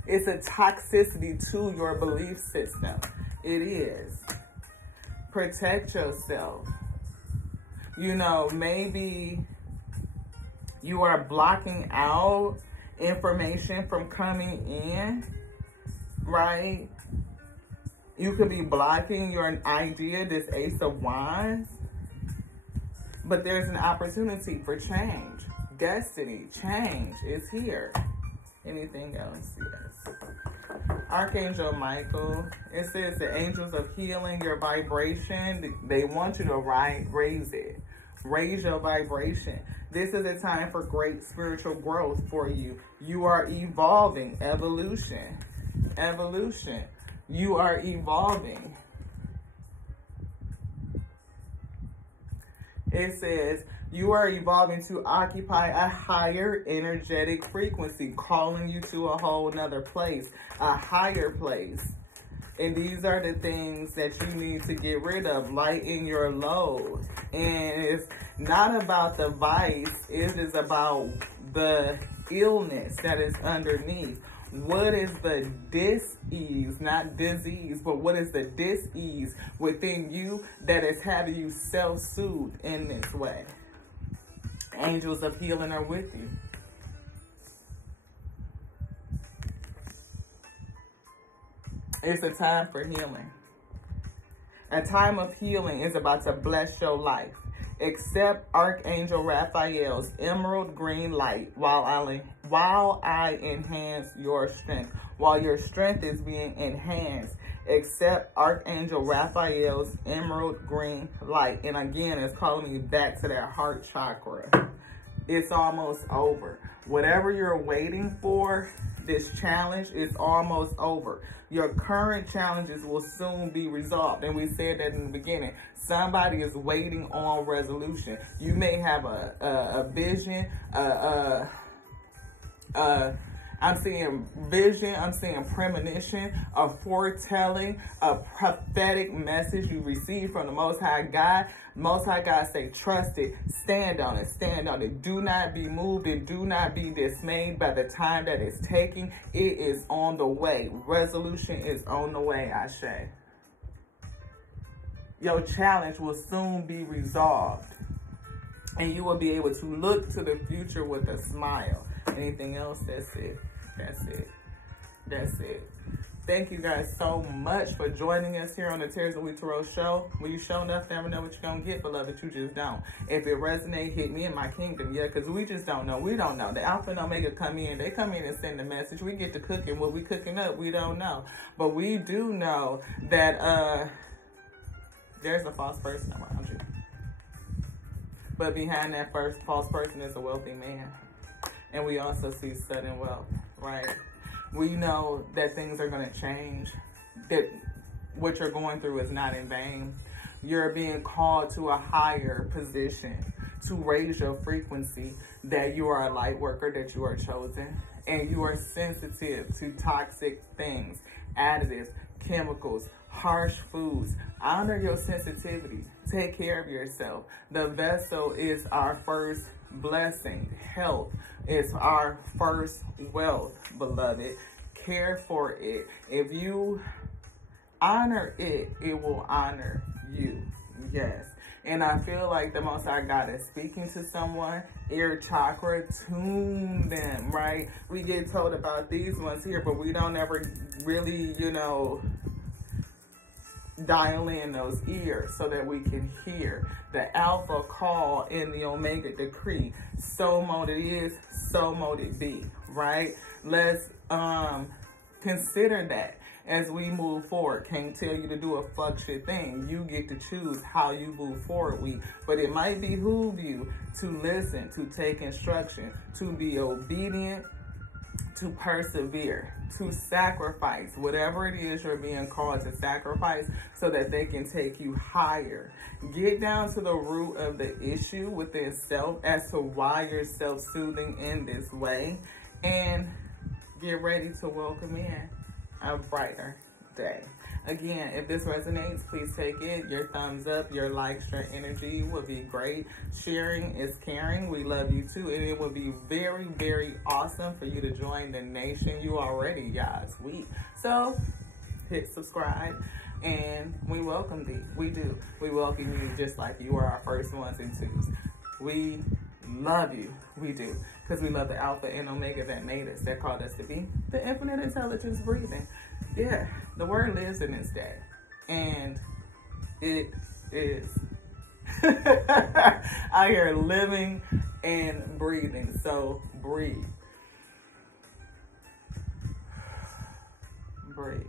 It's a toxicity to your belief system. It is. Protect yourself. You know, maybe you are blocking out information from coming in, right? You could be blocking your idea, this Ace of Wands. But there's an opportunity for change. Destiny, change is here. Anything else? Yes. Archangel Michael. It says the angels of healing your vibration. They want you to raise it. Raise your vibration. This is a time for great spiritual growth for you. You are evolving. Evolution. Evolution. You are evolving. It says, you are evolving to occupy a higher energetic frequency, calling you to a whole nother place, a higher place. And these are the things that you need to get rid of, lighten your load. And it's not about the vice, it is about the illness that is underneath. What is the dis-ease, not disease, but what is the dis-ease within you that is having you self-soothe in this way? Angels of healing are with you. It's a time for healing. A time of healing is about to bless your life. Accept Archangel Raphael's emerald green light while I enhance your strength. While your strength is being enhanced, accept Archangel Raphael's emerald green light. And again, it's calling me back to that heart chakra. It's almost over. Whatever you're waiting for, This challenge is almost over. Your current challenges will soon be resolved. And we said that in the beginning. Somebody is waiting on resolution. You may have a vision, I'm seeing vision, I'm seeing premonition, a foretelling, a prophetic message you receive from the Most High God. Most High God say, trust it, stand on it, stand on it. Do not be moved and do not be dismayed by the time that it's taking. It is on the way. Resolution is on the way, Ashe. Your challenge will soon be resolved. And you will be able to look to the future with a smile. Anything else? That's it. That's it. That's it. Thank you guys so much for joining us here on the Tears of We Tarot show. When you show enough, never know what you're going to get, beloved. You just don't. If it resonates, hit me in my kingdom. Yeah, because we just don't know. We don't know. The Alpha and Omega come in. They come in and send a message. We get to cooking. What we cooking up, we don't know. But we do know that there's a false person around you. But behind that first false person is a wealthy man. And we also see sudden wealth, right? We know that things are going to change, that what you're going through is not in vain. You're being called to a higher position to raise your frequency, that you are a light worker, that you are chosen, and you are sensitive to toxic things, additives, chemicals, harsh foods. Honor your sensitivity. Take care of yourself. The vessel is our first blessing. Health is our first wealth, beloved. Care for it. If you honor it, it will honor you. Yes. And I feel like the Most High God is speaking to someone. Ear chakra, tune them, right? We get told about these ones here, but we don't ever really, dial in those ears so that we can hear the Alpha call in the Omega decree. So mote it is, so mote it be, right? Let's consider that as we move forward. Can't tell you to do a fuck shit thing. You get to choose how you move forward. But it might behoove you to listen, to take instruction, to be obedient, to persevere, to sacrifice whatever it is you're being called to sacrifice so that they can take you higher. Get down to the root of the issue within self as to why you're self-soothing in this way, and get ready to welcome in a brighter day. Again, if this resonates, please take it. Your thumbs up, your likes, your energy would be great. Sharing is caring. We love you too. And it would be very, very awesome for you to join the nation. You already, guys, sweet. So hit subscribe and we welcome thee. We do. We welcome you just like you are our first ones and twos. We love you. We do. Because we love the Alpha and Omega that made us, that called us to be the infinite intelligence breathing. Yeah, the word lives in this day. And it is out here living and breathing. So breathe. Breathe.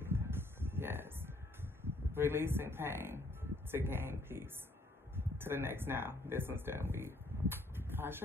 Yes. Releasing pain to gain peace. To the next now. This one's done. Ashe.